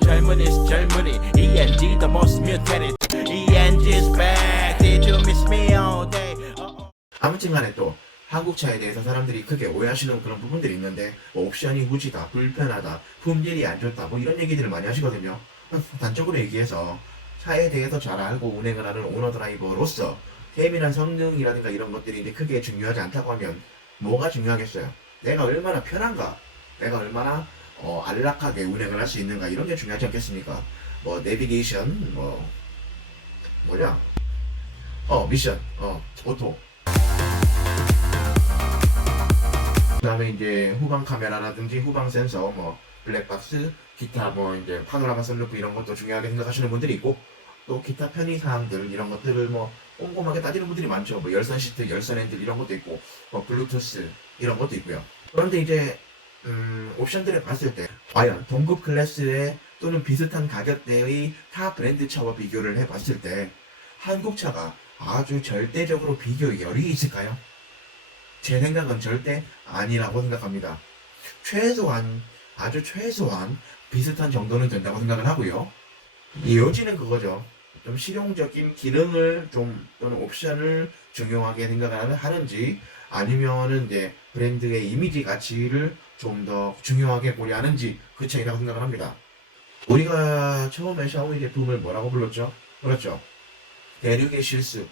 젊은이's 젊은이 ENG the most mutated ENG's back Did you miss me all day 아무튼 간에 또 한국차에 대해서 사람들이 크게 오해하시는 그런 부분들이 있는데 뭐 옵션이 후지다, 불편하다, 품질이 안 좋다 뭐 이런 얘기들을 많이 하시거든요. 단적으로 얘기해서 차에 대해서 잘 알고 운행을 하는 오너 드라이버로서 세밀한 성능이라든가 이런 것들이 이제 크게 중요하지 않다고 하면 뭐가 중요하겠어요? 내가 얼마나 편한가? 내가 얼마나 안락하게 운행을 할 수 있는가? 이런 게 중요하지 않겠습니까? 뭐 내비게이션, 미션, 오토. 그 다음에 이제 후방 카메라라든지 후방 센서, 뭐 블랙박스, 기타 뭐 이제 파노라마 선루프 이런 것도 중요하게 생각하시는 분들이 있고 또 기타 편의 사항들 이런 것들을 뭐 꼼꼼하게 따지는 분들이 많죠. 뭐 열선 시트, 열선 핸들 이런 것도 있고 뭐 블루투스 이런 것도 있고요. 그런데 이제 옵션들을 봤을 때 과연 동급 클래스의 또는 비슷한 가격대의 타 브랜드 차와 비교를 해봤을 때 한국 차가 아주 절대적으로 비교열이 있을까요? 제 생각은 절대 아니라고 생각합니다. 최소한 아주 최소한 비슷한 정도는 된다고 생각을 하고요. 이 요지는 그거죠. 좀 실용적인 기능을 또는 옵션을 중요하게 생각을 하는지 아니면은 이제 브랜드의 이미지 가치를 좀 더 중요하게 고려하는지 그 차이라고 생각을 합니다. 우리가 처음에 샤오미 제품을 뭐라고 불렀죠? 그렇죠. 대륙의 실수.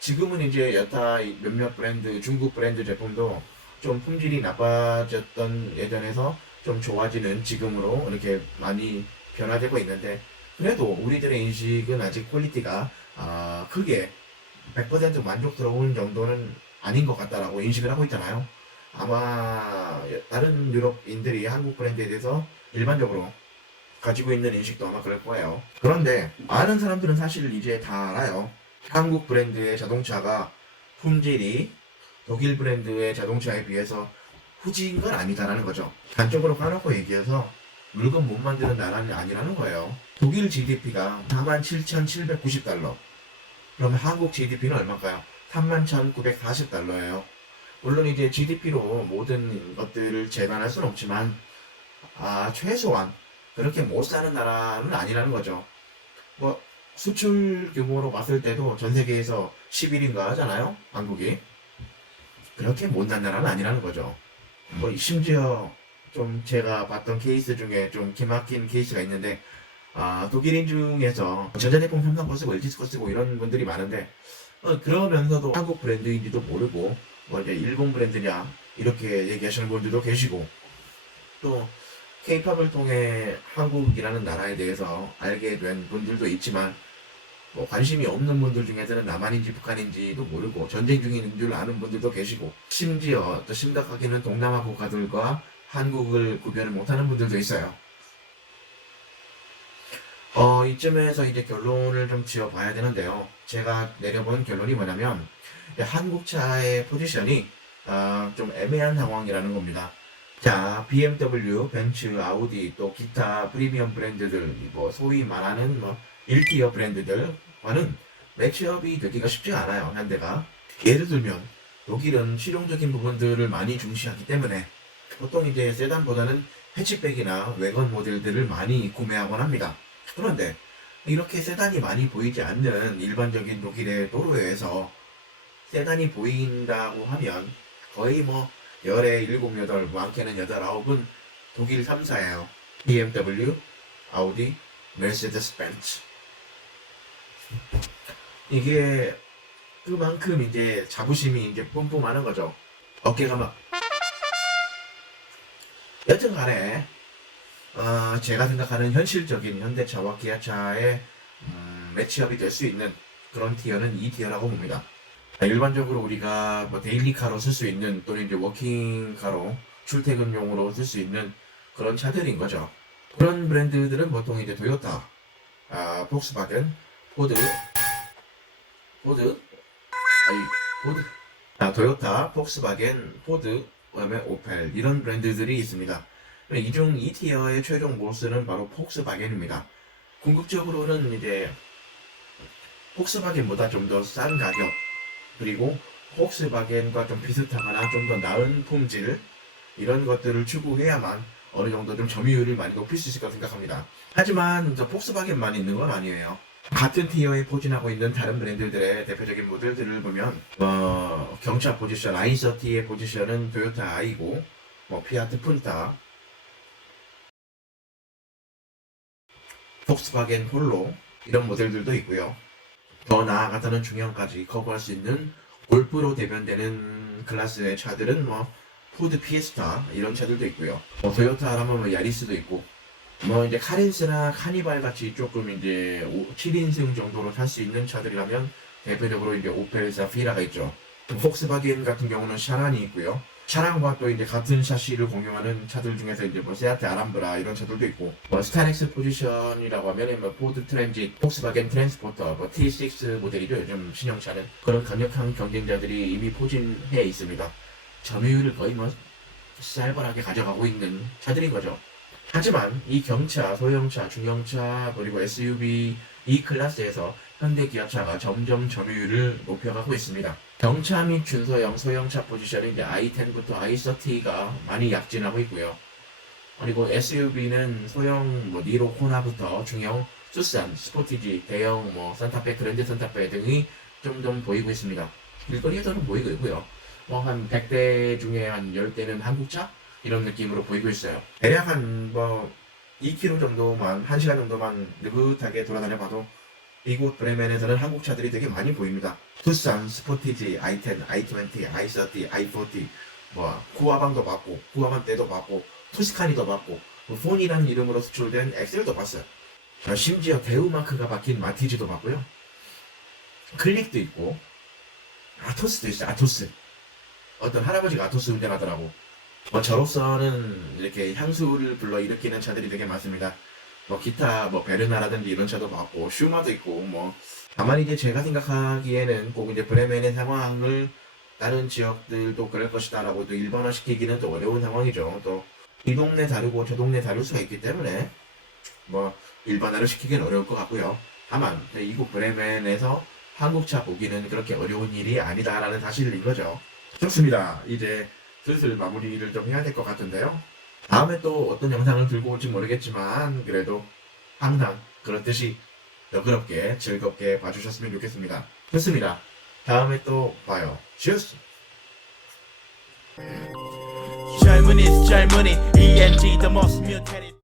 지금은 이제 여타 몇몇 브랜드, 중국 브랜드 제품도 좀 품질이 나빠졌던 예전에서 좀 좋아지는 지금으로 이렇게 많이 변화되고 있는데 그래도 우리들의 인식은 아직 퀄리티가 크게 100% 만족스러운 정도는 아닌 것 같다라고 인식을 하고 있잖아요. 아마 다른 유럽인들이 한국 브랜드에 대해서 일반적으로 가지고 있는 인식도 아마 그럴 거예요. 그런데 많은 사람들은 사실 이제 다 알아요. 한국 브랜드의 자동차가 품질이 독일 브랜드의 자동차에 비해서 후지인 건 아니다라는 거죠. 단적으로 까놓고 얘기해서 물건 못 만드는 나라는 아니라는 거예요. 독일 GDP가 47,790달러. 그러면 한국 GDP는 얼마일까요? 31,940달러예요. 물론 이제 GDP로 모든 것들을 재단할 수는 없지만 최소한 그렇게 못 사는 나라는 아니라는 거죠. 뭐 수출 규모로 봤을 때도 전 세계에서 11인가 하잖아요. 한국이. 그렇게 못난 나라는 아니라는 거죠. 뭐 심지어 좀 제가 봤던 케이스 중에 좀 기막힌 케이스가 있는데 독일인 중에서 전자제품 삼성 거 쓰고 LG 거 쓰고 이런 분들이 많은데 그러면서도 한국 브랜드인지도 모르고 뭐 이제 일본 브랜드냐 이렇게 얘기하시는 분들도 계시고 또 K-팝을 통해 한국이라는 나라에 대해서 알게 된 분들도 있지만 뭐 관심이 없는 분들 중에서는 남한인지 북한인지도 모르고 전쟁 중인 줄 아는 분들도 계시고 심지어 또 심각하게는 동남아 국가들과 한국을 구별을 못하는 분들도 있어요. 이쯤에서 이제 결론을 좀 지어봐야 되는데요. 제가 내려본 결론이 뭐냐면 한국차의 포지션이 좀 애매한 상황이라는 겁니다. 자, BMW, 벤츠, 아우디 또 기타 프리미엄 브랜드들 뭐 소위 말하는 뭐 1티어 브랜드들과는 매치업이 되기가 쉽지 않아요. 현대가. 예를 들면 독일은 실용적인 부분들을 많이 중시하기 때문에 보통 이제 세단보다는 해치백이나 외건 모델들을 많이 구매하곤 합니다. 그런데 이렇게 세단이 많이 보이지 않는 일반적인 독일의 도로에서 세단이 보인다고 하면 거의 뭐 열에 7, 8, 많게는 8, 9은 독일 3사예요. BMW, 아우디, 메르세데스 벤츠. 이게 그만큼 이제 자부심이 이제 뿜뿜하는 거죠. 어깨가 막. 여튼 간에 제가 생각하는 현실적인 현대차와 기아차의 매치업이 될 수 있는 그런 티어는 이 티어라고 봅니다. 일반적으로 우리가 뭐 데일리카로 쓸 수 있는 또는 이제 워킹카로 출퇴근용으로 쓸 수 있는 그런 차들인 거죠. 그런 브랜드들은 보통 이제 토요타, 폭스바겐, 포드, 토요타, 폭스바겐, 포드, 그다음에 오펠 이런 브랜드들이 있습니다. 이중 2티어의 최종 보스는 바로 폭스바겐입니다. 궁극적으로는 이제 폭스바겐보다 좀 더 싼 가격 그리고 폭스바겐과 좀 비슷하거나 좀 더 나은 품질 이런 것들을 추구해야만 어느 정도 좀 점유율을 많이 높일 수 있을 거라 생각합니다. 하지만 저 폭스바겐만 있는 건 아니에요. 같은 티어에 포진하고 있는 다른 브랜드들의 대표적인 모델들을 보면 경차 포지션 i30의 포지션은 토요타 아이고 피아트 푼타, 폭스바겐 폴로 이런 모델들도 있고요. 더 나아가서는 중형까지 커버할 수 있는 골프로 대변되는 클래스의 차들은 포드 피에스타 이런 차들도 있고요. 토요타라면 야리스도 있고 이제 카렌스나 카니발 같이 조금 이제 7인승 정도로 탈 수 있는 차들이라면 대표적으로 이제 오펠 자피라가 있죠. 폭스바겐 같은 경우는 샤란이 있고요. 차량과 또 이제 같은 샤시를 공유하는 차들 중에서 이제 세아트 아람브라 이런 차들도 있고 스타렉스 포지션이라고 하면 포드 트랜짓, 폭스바겐 트랜스포터, T6 모델이죠. 요즘 신형차는 그런 강력한 경쟁자들이 이미 포진해 있습니다. 점유율을 거의 쌀벌하게 가져가고 있는 차들인 거죠. 하지만 이 경차, 소형차, 중형차 그리고 SUV 이 클래스에서 현대 기아차가 점점 점유율을 높여가고 있습니다. 경차 및 준소형, 소형차 포지션은 이제 i10부터 i30가 많이 약진하고 있고요. 그리고 SUV는 소형 니로 코나부터 중형 투싼, 스포티지, 대형 산타페, 그랜드 산타페 등이 좀 보이고 있습니다. 길거리에서는 보이고 있고요. 한 100대 중에 한 10대는 한국차? 이런 느낌으로 보이고 있어요. 대략 한 2km 정도만, 1시간 정도만 느긋하게 돌아다녀 봐도 이곳 브레멘에서는 한국 차들이 되게 많이 보입니다. 투싼, 스포티지, i10, i20, i30, i40, 구아방도 봤고, 구아방 때도 봤고, 투스카니도 봤고, 폰이라는 이름으로 수출된 엑셀도 봤어요. 심지어 대우마크가 박힌 마티즈도 봤고요. 클릭도 있고, 아토스도 있어요. 아토스. 어떤 할아버지가 아토스 운전하더라고. 저로서는 이렇게 향수를 불러일으키는 차들이 되게 많습니다. 기타 베르나라든지 이런 차도 봤고 슈마도 있고 다만 이제 제가 생각하기에는 꼭 이제 브레멘의 상황을 다른 지역들도 그럴 것이다 라고 또 일반화시키기는 또 어려운 상황이죠. 또 이 동네 다르고 저 동네 다를 수가 있기 때문에 일반화를 시키기는 어려울 것 같고요. 다만 이곳 브레멘에서 한국차 보기는 그렇게 어려운 일이 아니다라는 사실인 거죠. 좋습니다. 이제 슬슬 마무리를 좀 해야 될 것 같은데요. 다음에 또 어떤 영상을 들고 올지 모르겠지만 그래도 항상 그렇듯이 너그럽게 즐겁게 봐주셨으면 좋겠습니다. 좋습니다. 다음에 또 봐요. Cheers! 젊은이, ENG, the most mutated.